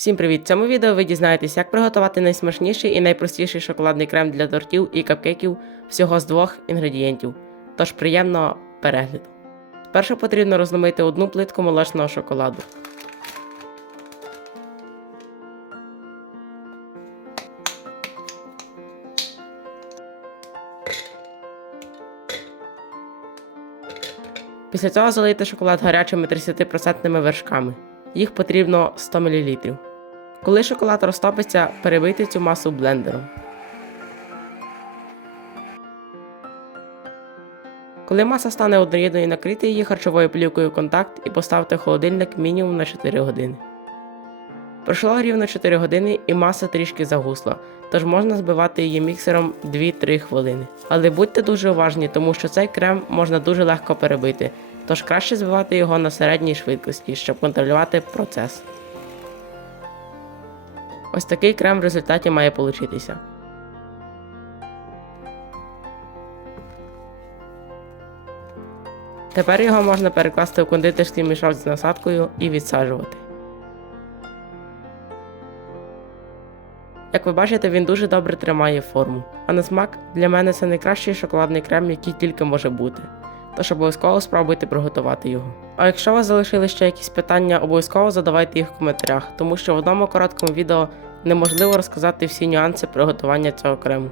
Всім привіт! В цьому відео ви дізнаєтесь, як приготувати найсмачніший і найпростіший шоколадний крем для тортів і капкейків всього з двох інгредієнтів. Тож приємного перегляду. Спершу потрібно розломити одну плитку молочного шоколаду. Після цього залийте шоколад гарячими 30% вершками. Їх потрібно 100 мл. Коли шоколад розтопиться, перебийте цю масу блендером. Коли маса стане однорідною, накрийте її харчовою плівкою контакт і поставте в холодильник мінімум на 4 години. Пройшло рівно 4 години і маса трішки загусла, тож можна збивати її міксером 2-3 хвилини. Але будьте дуже уважні, тому що цей крем можна дуже легко перебити, тож краще збивати його на середній швидкості, щоб контролювати процес. Ось такий крем в результаті має получитися. Тепер його можна перекласти в кондитерський мішок з насадкою і відсаджувати. Як ви бачите, він дуже добре тримає форму. А на смак для мене це найкращий шоколадний крем, який тільки може бути. Тож обов'язково спробуйте приготувати його. А якщо у вас залишили ще якісь питання, обов'язково задавайте їх в коментарях, тому що в одному короткому відео неможливо розказати всі нюанси приготування цього крему.